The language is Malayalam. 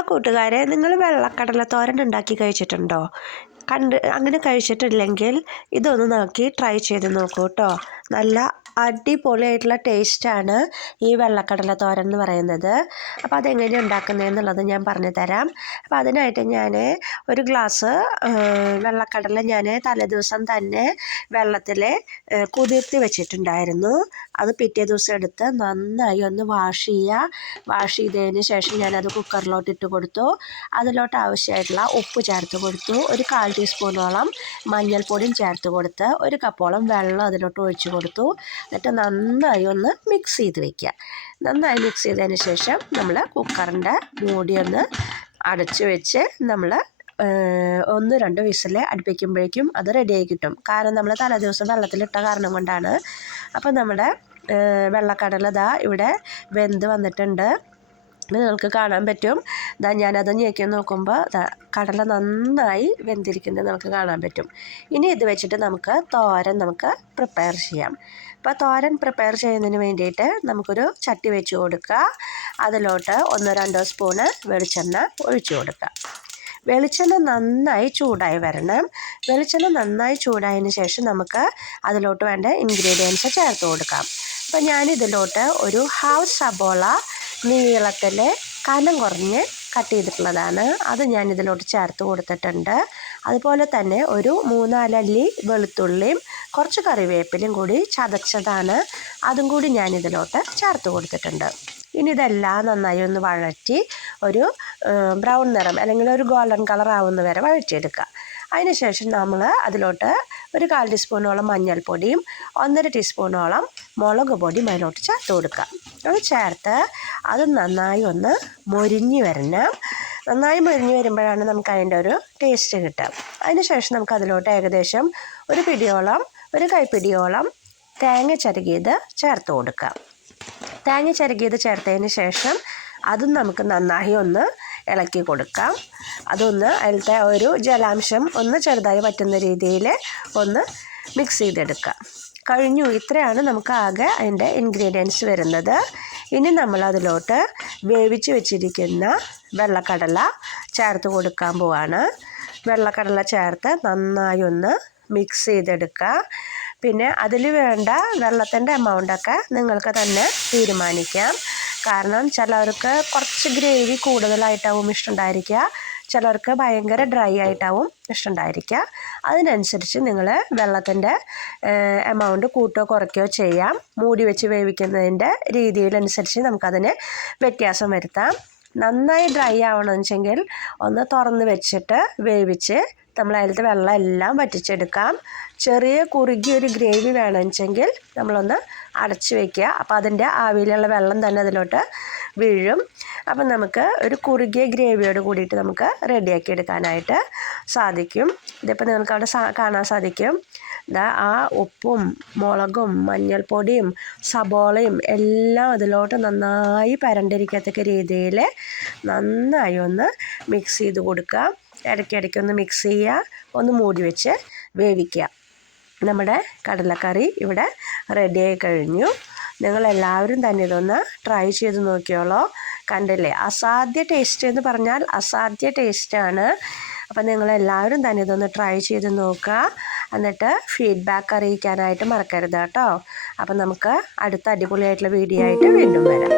ഹലോ കൂട്ടുകാരെ, നിങ്ങൾ വെള്ളക്കടല തോരൻ ഉണ്ടാക്കി കഴിച്ചിട്ടുണ്ടോ? അങ്ങനെ കഴിച്ചിട്ടില്ലെങ്കിൽ ഇതൊന്ന് നോക്കി ട്രൈ ചെയ്ത് നോക്കൂ കേട്ടോ. നല്ല അടിപൊളിയായിട്ടുള്ള ടേസ്റ്റാണ് ഈ വെള്ളക്കടല തോരൻ എന്ന് പറയുന്നത്. അപ്പോൾ അതെങ്ങനെയാണ് ഉണ്ടാക്കുന്നതെന്നുള്ളത് ഞാൻ പറഞ്ഞു തരാം. അപ്പോൾ അതിനായിട്ട് ഞാൻ ഒരു ഗ്ലാസ് വെള്ളക്കടല ഞാൻ തലേദിവസം തന്നെ വെള്ളത്തിൽ കുതിർത്തി വെച്ചിട്ടുണ്ടായിരുന്നു. അത് പിറ്റേ ദിവസം എടുത്ത് നന്നായി ഒന്ന് വാഷ് ചെയ്തതിന് ശേഷം ഞാനത് കുക്കറിലോട്ട് ഇട്ട് കൊടുത്തു. അതിലോട്ട് ആവശ്യമായിട്ടുള്ള ഉപ്പ് ചേർത്ത് കൊടുത്തു. ഒരു 1/4 ടീസ്പൂണോളം മഞ്ഞൾപ്പൊടിയും ചേർത്ത് കൊടുത്ത് 1 കപ്പോളം വെള്ളം അതിലോട്ട് ഒഴിച്ച് കൊടുത്തു. എന്നിട്ട് നന്നായി ഒന്ന് മിക്സ് ചെയ്ത് വയ്ക്കുക. നന്നായി മിക്സ് ചെയ്തതിന് ശേഷം നമ്മൾ കുക്കറിൻ്റെ മൂടി ഒന്ന് അടച്ച് വെച്ച് നമ്മൾ 1-2 വിസിൽ അടുപ്പിക്കുമ്പോഴേക്കും അത് റെഡിയായി കിട്ടും. കാരണം നമ്മൾ തലേദിവസം വെള്ളത്തിലിട്ട കാരണം കൊണ്ടാണ്. അപ്പോൾ നമ്മുടെ വെള്ളക്കടല ഇവിടെ വെന്ത് വന്നിട്ടുണ്ട്. നിങ്ങൾക്ക് കാണാൻ പറ്റും. ഞാനത് ഞെക്കി നോക്കുമ്പോൾ കടല നന്നായി വെന്തിരിക്കുന്നത് നമുക്ക് കാണാൻ പറ്റും. ഇനി ഇത് വെച്ചിട്ട് നമുക്ക് പ്രിപ്പയർ ചെയ്യാം. അപ്പോൾ തോരൻ പ്രിപ്പയർ ചെയ്യുന്നതിന് വേണ്ടിയിട്ട് നമുക്കൊരു ചട്ടി വെച്ച് കൊടുക്കുക. അതിലോട്ട് 1-2 സ്പൂണ് വെളിച്ചെണ്ണ ഒഴിച്ചു കൊടുക്കുക. വെളിച്ചെണ്ണ നന്നായി ചൂടായി വരണം. വെളിച്ചെണ്ണ നന്നായി ചൂടായതിന് ശേഷം നമുക്ക് അതിലോട്ട് വേണ്ട ഇൻഗ്രീഡിയൻസ് ചേർത്ത് കൊടുക്കാം. അപ്പോൾ ഞാനിതിലോട്ട് ഒരു 1/2 സബോള നീളത്തിൽ കനം കുറഞ്ഞ് കട്ട് ചെയ്തിട്ടുള്ളതാണ്. അത് ഞാനിതിലോട്ട് ചേർത്ത് കൊടുത്തിട്ടുണ്ട്. അതുപോലെ തന്നെ ഒരു 3-4 അല്ലി വെളുത്തുള്ളിയും കുറച്ച് കറിവേപ്പിലയും കൂടി ചതച്ചതാണ്. അതും കൂടി ഞാനിതിലോട്ട് ചേർത്ത് കൊടുത്തിട്ടുണ്ട്. ഇനി ഇതെല്ലാം നന്നായി ഒന്ന് വഴറ്റി ഒരു ബ്രൗൺ നിറം അല്ലെങ്കിൽ ഒരു ഗോൾഡൻ കളർ ആവുന്ന വരെ വഴറ്റിയെടുക്കുക. അതിനുശേഷം നമ്മൾ അതിലോട്ട് ഒരു 1/4 ടീസ്പൂണോളം മഞ്ഞൾപ്പൊടിയും 1.5 ടീസ്പൂണോളം മുളക് പൊടിയും അതിലോട്ട് ചേർത്ത് കൊടുക്കുക. അത് ചേർത്ത് അത് നന്നായി ഒന്ന് മൊരിഞ്ഞ് വരണം. നന്നായി മൊരിഞ്ഞ് വരുമ്പോഴാണ് നമുക്ക് അതിൻ്റെ ഒരു ടേസ്റ്റ് കിട്ടുക. അതിനുശേഷം നമുക്ക് അതിലോട്ട് ഏകദേശം ഒരു കൈപ്പിടിയോളം തേങ്ങ ചിരകിയത് ചേർത്ത് കൊടുക്കുക. തേങ്ങ ചിരകിയത് ചേർത്തതിന് ശേഷം അതും നമുക്ക് നന്നായി ഒന്ന് ഇളക്കി കൊടുക്കാം. അതിലത്തെ ഒരു ജലാംശം ഒന്ന് ചെറുതായി പറ്റുന്ന രീതിയിൽ ഒന്ന് മിക്സ് ചെയ്തെടുക്കാം. കഴിഞ്ഞു. ഇത്രയാണ് നമുക്ക് ആകെ അതിൻ്റെ ഇൻഗ്രീഡിയൻസ് വരുന്നത്. ഇനി നമ്മൾ അതിലോട്ട് വേവിച്ച് വെച്ചിരിക്കുന്ന വെള്ളക്കടല ചേർത്ത് കൊടുക്കാൻ പോവാണ്. വെള്ളക്കടല ചേർത്ത് നന്നായി ഒന്ന് മിക്സ് ചെയ്തെടുക്കുക. പിന്നെ അതിൽ വേണ്ട വെള്ളത്തിൻ്റെ എമൗണ്ടൊക്കെ നിങ്ങൾക്ക് തന്നെ തീരുമാനിക്കാം. കാരണം ചിലവർക്ക് കുറച്ച് ഗ്രേവി കൂടുതലായിട്ടാവും ഇഷ്ടമുണ്ടായിരിക്കുക, ചിലർക്ക് ഭയങ്കര ഡ്രൈ ആയിട്ടാവും ഇഷ്ടമുണ്ടായിരിക്കുക. അതിനനുസരിച്ച് നിങ്ങൾ വെള്ളത്തിൻ്റെ എമൗണ്ട് കൂട്ടുകയോ കുറയ്ക്കുകയോ ചെയ്യാം. മൂടി വെച്ച് വേവിക്കുന്നതിൻ്റെ രീതിയിലനുസരിച്ച് നമുക്കതിന് വ്യത്യാസം വരുത്താം. നന്നായി ഡ്രൈ ആവണമെന്ന് വെച്ചെങ്കിൽ ഒന്ന് തുറന്ന് വെച്ചിട്ട് വേവിച്ച് നമ്മൾ അതിലത്തെ വെള്ളം എല്ലാം വറ്റിച്ചെടുക്കാം. ചെറിയ കുറുകിയൊരു ഗ്രേവി വേണമെന്ന് വെച്ചെങ്കിൽ നമ്മളൊന്ന് അടച്ച് വയ്ക്കുക. അപ്പോൾ അതിൻ്റെ ആവിയിലുള്ള വെള്ളം തന്നെ അതിലോട്ട് വീഴും. അപ്പം നമുക്ക് ഒരു കുറുകിയ ഗ്രേവിയോട് കൂടിയിട്ട് നമുക്ക് റെഡിയാക്കി എടുക്കാനായിട്ട് സാധിക്കും. ഇതിപ്പോൾ നിങ്ങൾക്ക് അവിടെ കാണാൻ സാധിക്കും. ആ ഉപ്പും മുളകും മഞ്ഞൾപ്പൊടിയും സബോളയും എല്ലാം അതിലോട്ട് നന്നായി പരണ്ടിരിക്കത്തക്ക രീതിയിൽ നന്നായി ഒന്ന് മിക്സ് ചെയ്ത് കൊടുക്കുക. ഇടയ്ക്കിടയ്ക്കൊന്ന് മിക്സ് ചെയ്യുക. ഒന്ന് മൂടി വെച്ച് വേവിക്കുക. നമ്മുടെ കടലക്കറി ഇവിടെ റെഡിയായി കഴിഞ്ഞു. നിങ്ങളെല്ലാവരും തന്നെ ഇതൊന്ന് ട്രൈ ചെയ്ത് നോക്കിയോളൂ. കണ്ടില്ലേ, അസാധ്യ ടേസ്റ്റ് എന്ന് പറഞ്ഞാൽ അസാധ്യ ടേസ്റ്റാണ്. അപ്പം നിങ്ങളെല്ലാവരും തന്നെ ഇതൊന്ന് ട്രൈ ചെയ്ത് നോക്കുക. എന്നിട്ട് ഫീഡ്ബാക്ക് അറിയിക്കാനായിട്ട് മറക്കരുത് കേട്ടോ. അപ്പം നമുക്ക് അടുത്ത അടിപൊളിയായിട്ടുള്ള വീഡിയോ ആയിട്ട് വീണ്ടും വരാം.